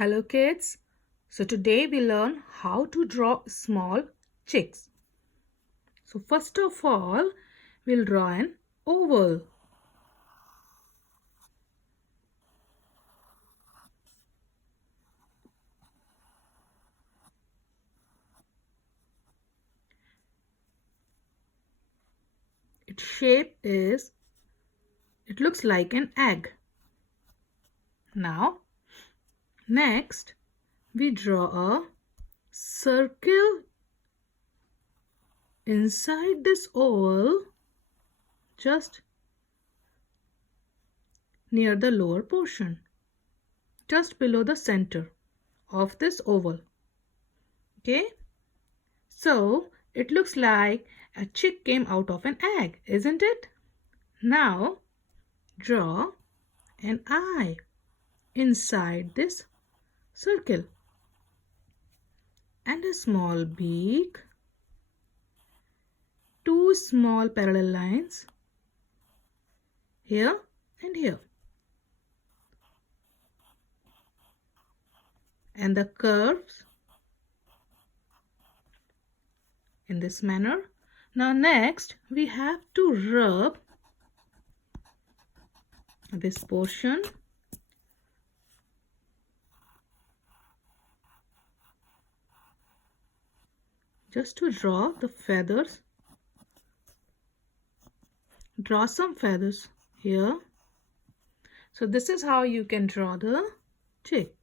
Hello kids. So today we learn how to draw small chicks. So first of all, we'll draw an oval. Its shape it looks like an egg. Now, next we draw a circle inside this oval just near the lower portion, just below the center of this oval. Okay, so it looks like a chick came out of an egg, isn't it? Now draw an eye inside this circle and a small beak, two small parallel lines here and here, and the curves in this manner. Now next we have to rub this portion just to draw the feathers. Draw some feathers here. So this is how you can draw the chick.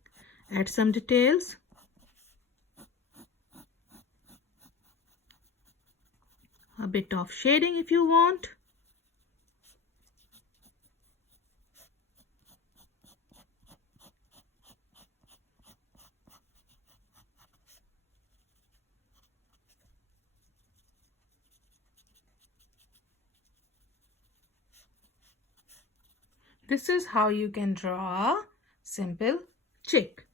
Add some details. A bit of shading if you want. This is how you can draw a simple chick.